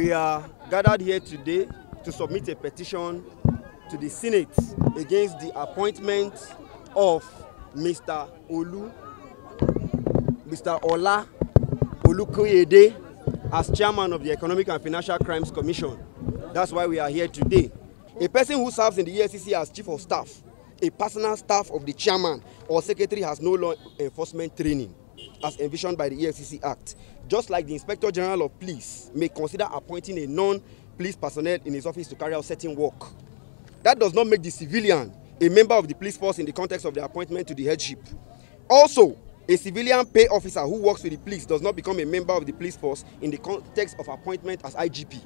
We are gathered here today to submit a petition to the Senate against the appointment of Mr. Olukoyede as chairman of the Economic and Financial Crimes Commission. That's why we are here today. A person who serves in the EFCC as chief of staff, a personal staff of the chairman or secretary, has no law enforcement training as envisioned by the EFCC Act. Just like the Inspector General of Police may consider appointing a non-police personnel in his office to carry out certain work. That does not make the civilian a member of the police force in the context of the appointment to the headship. Also, a civilian pay officer who works with the police does not become a member of the police force in the context of appointment as IGP.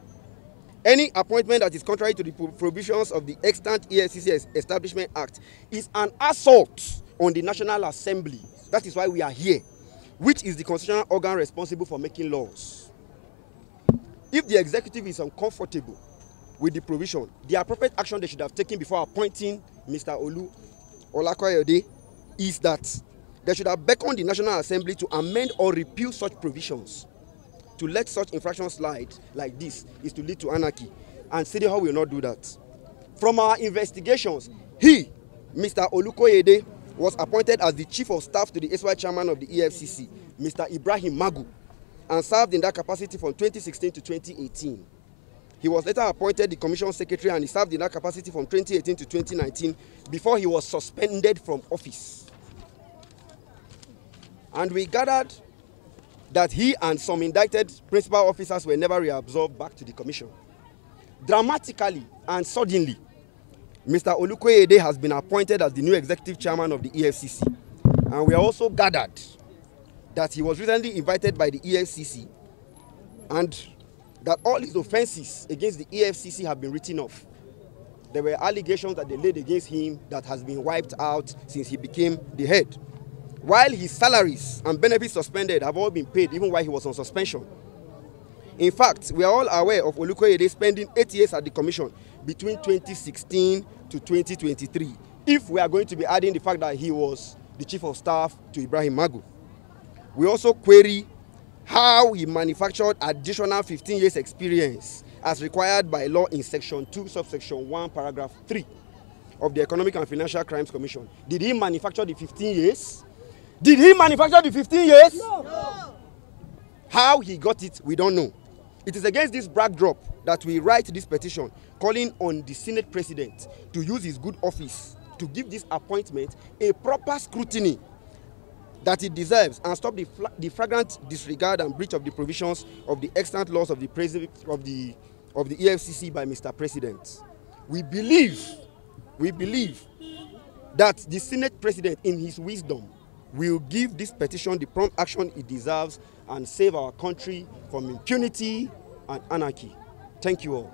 Any appointment that is contrary to the provisions of the extant EFCC Establishment Act is an assault on the National Assembly. That is why we are here, which is the constitutional organ responsible for making laws. If the executive is uncomfortable with the provision, the appropriate action they should have taken before appointing Mr. Olukoyede is that they should have beckoned the National Assembly to amend or repeal such provisions. To let such infractions slide like this is to lead to anarchy, and City Hall will not do that. From our investigations, Mr. Olukoyede, was appointed as the chief of staff to the SY chairman of the EFCC, Mr. Ibrahim Magu, and served in that capacity from 2016 to 2018. He was later appointed the commission secretary, and he served in that capacity from 2018 to 2019 before he was suspended from office. And we gathered that he and some indicted principal officers were never reabsorbed back to the commission. Dramatically and suddenly, Mr. Olukoyede has been appointed as the new executive chairman of the EFCC. And we are also gathered that he was recently invited by the EFCC and that all his offenses against the EFCC have been written off. There were allegations that they laid against him that has been wiped out since he became the head. While his salaries and benefits suspended have all been paid even while he was on suspension. In fact, we are all aware of Olukoyede spending 8 years at the commission between 2016 to 2023, if we are going to be adding the fact that he was the chief of staff to Ibrahim Magu. We also query how he manufactured additional 15 years experience as required by law in section 2, subsection 1, paragraph 3 of the Economic and Financial Crimes Commission. Did he manufacture the 15 years? Did he manufacture the 15 years? No. How he got it, we don't know. It is against this backdrop that we write this petition calling on the Senate President to use his good office to give this appointment a proper scrutiny that it deserves and stop the flagrant disregard and breach of the provisions of the extant laws of the EFCC by Mr. President. We believe that the Senate President, in his wisdom, will give this petition the prompt action it deserves and save our country from impunity and anarchy. Thank you all.